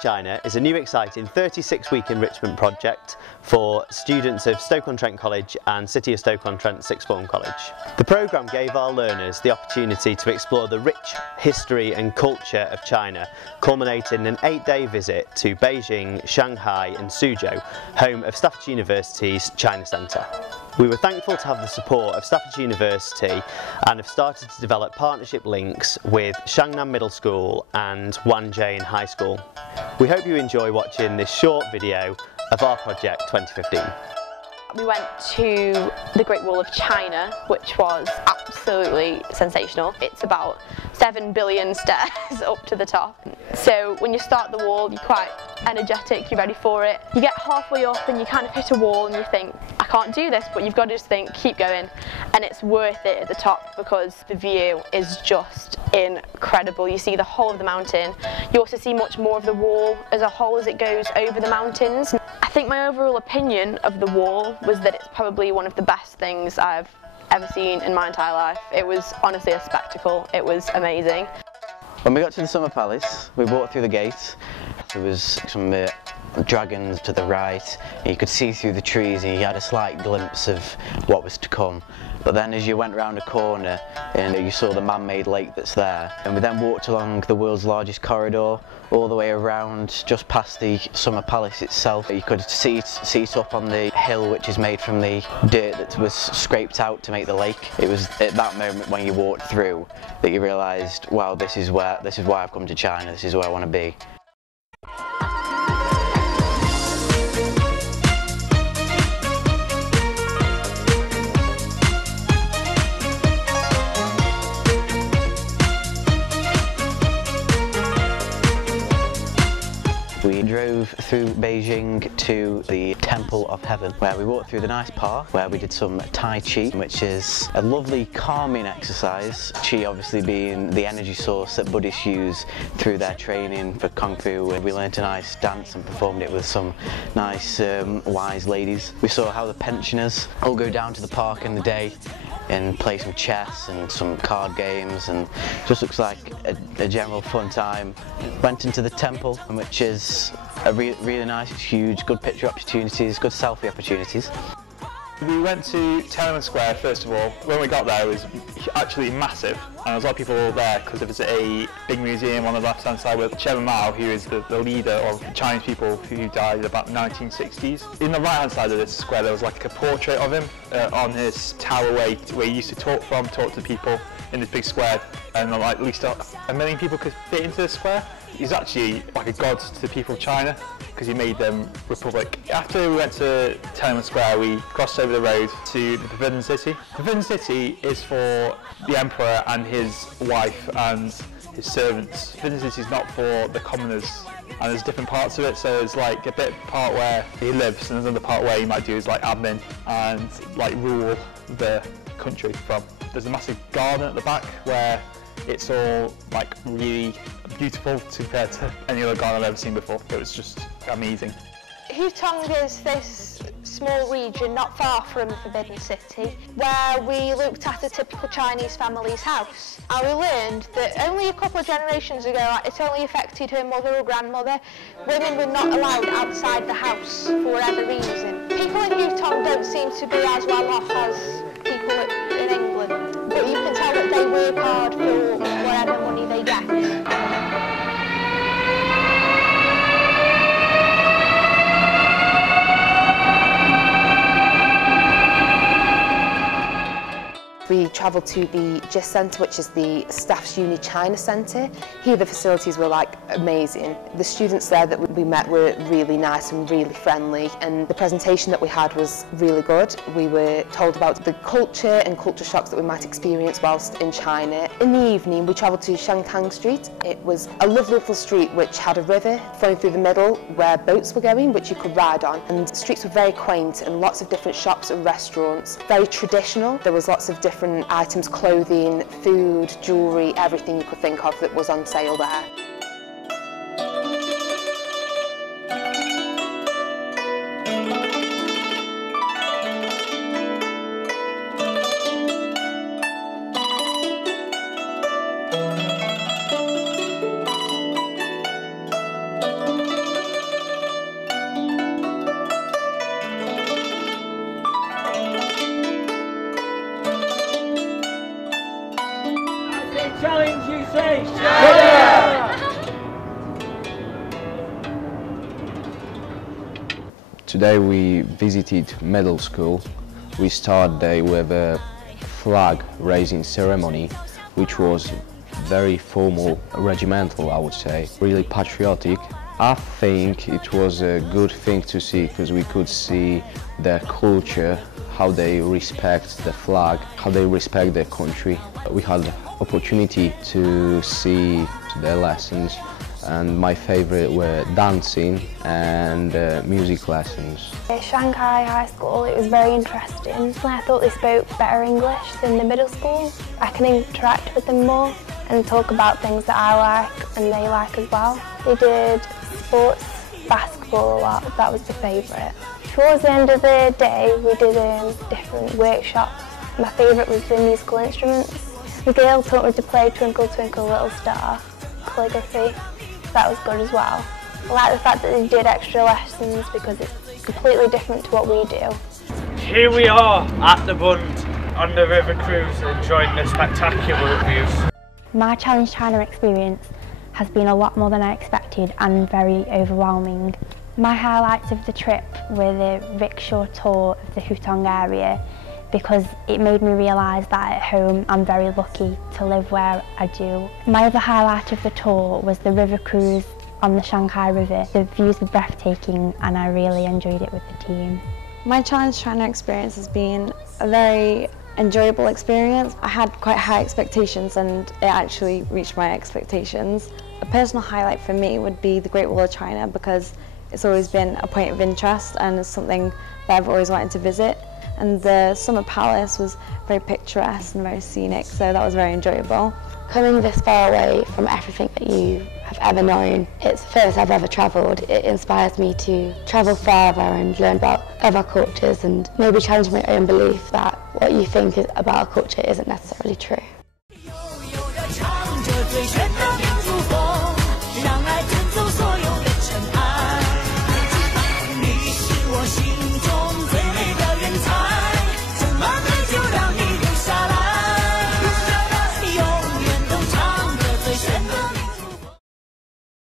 China is a new exciting 36-week enrichment project for students of Stoke-on-Trent College and City of Stoke-on-Trent Sixth Form College. The programme gave our learners the opportunity to explore the rich history and culture of China, culminating in an 8-day visit to Beijing, Shanghai and Suzhou, home of Stafford University's China Centre. We were thankful to have the support of Stafford University and have started to develop partnership links with Shangnan Middle School and Wanjing High School. We hope you enjoy watching this short video of our project 2015. We went to the Great Wall of China, which was absolutely sensational. It's about 7 billion stairs up to the top. So when you start the wall, you're quite energetic, you're ready for it. You get halfway up and you kind of hit a wall and you think, I can't do this, but you've got to just think, keep going. And it's worth it at the top because the view is just incredible. You see the whole of the mountain. You also see much more of the wall as a whole as it goes over the mountains. I think my overall opinion of the wall was that it's probably one of the best things I've ever seen in my entire life. It was honestly a spectacle. It was amazing. When we got to the Summer Palace, we walked through the gate. There was some dragons to the right, and you could see through the trees and you had a slight glimpse of what was to come. But then as you went round a corner and you saw the man-made lake that's there, and we then walked along the world's largest corridor all the way around just past the Summer Palace itself. You could see it up on the hill, which is made from the dirt that was scraped out to make the lake. It was at that moment when you walked through that you realised, wow, this is why I've come to China, this is where I want to be. We drove through Beijing to the Temple of Heaven, where we walked through the nice park, where we did some Tai Chi, which is a lovely calming exercise. Chi obviously being the energy source that Buddhists use through their training for Kung Fu. We learnt a nice dance and performed it with some nice wise ladies. We saw how the pensioners all go down to the park in the day and play some chess and some card games, and just looks like a general fun time. Went into the temple, which is really nice, it's huge, good picture opportunities, good selfie opportunities. We went to Tiananmen Square first of all. When we got there it was actually massive, and there was a lot of people there because there was a big museum on the left hand side with Chairman Mao, who is the leader of the Chinese people who died about the 1960s. In the right hand side of this square there was like a portrait of him on his tower where he used to talk to people in this big square, and like at least a million people could fit into this square. He's actually like a god to the people of China because he made them republic. After we went to Tiananmen Square, we crossed over the road to the Forbidden City. The Forbidden City is for the emperor and his wife and his servants. The Forbidden City is not for the commoners, and there's different parts of it. So there's like a bit part where he lives, and there's another part where he might do is like admin and like rule the country from. There's a massive garden at the back where it's all like really beautiful compared to any other garden I've ever seen before. It was just amazing. Hutong is this small region not far from the Forbidden City where we looked at a typical Chinese family's house, and we learned that only a couple of generations ago it only affected her mother or grandmother. Women were not allowed outside the house for whatever reason. People in Hutong don't seem to be as well off as people in England, but you can tell that they work hard for whatever money they get. We travelled to the GIS Centre, which is the Staff's Uni China Centre. Here the facilities were like amazing. The students there that we met were really nice and really friendly, and the presentation that we had was really good. We were told about the culture and culture shocks that we might experience whilst in China. In the evening we travelled to Shangtang Street. It was a lovely little street which had a river flowing through the middle where boats were going, which you could ride on, and the streets were very quaint and lots of different shops and restaurants. Very traditional. There was lots of different items, clothing, food, jewellery, everything you could think of that was on sale there. Today we visited middle school. We started the day with a flag raising ceremony, which was very formal, regimental, I would say, really patriotic. I think it was a good thing to see because we could see their culture, how they respect the flag, how they respect their country. We had opportunity to see their lessons, and my favorite were dancing and music lessons. At Shanghai High School, it was very interesting. I thought they spoke better English than the middle school. I can interact with them more and talk about things that I like and they like as well. They did sports, basketball a lot, that was the favourite. Towards the end of the day, we did different workshops. My favourite was the musical instruments. The girl taught me to play Twinkle Twinkle Little Star, calligraphy. That was good as well. I like the fact that they did extra lessons because it's completely different to what we do. Here we are at the Bund on the river cruise, enjoying the spectacular views. My Challenge China experience has been a lot more than I expected and very overwhelming. My highlights of the trip were the rickshaw tour of the Hutong area because it made me realise that at home I'm very lucky to live where I do. My other highlight of the tour was the river cruise on the Shanghai River. The views were breathtaking and I really enjoyed it with the team. My Challenge China experience has been a very enjoyable experience. I had quite high expectations and it actually reached my expectations. A personal highlight for me would be the Great Wall of China because it's always been a point of interest and it's something that I've always wanted to visit. And the Summer Palace was very picturesque and very scenic, so that was very enjoyable. Coming this far away from everything that you have ever known, it's the furthest I've ever travelled. It inspires me to travel further and learn about other cultures and maybe challenge my own belief that what you think about a culture isn't necessarily true.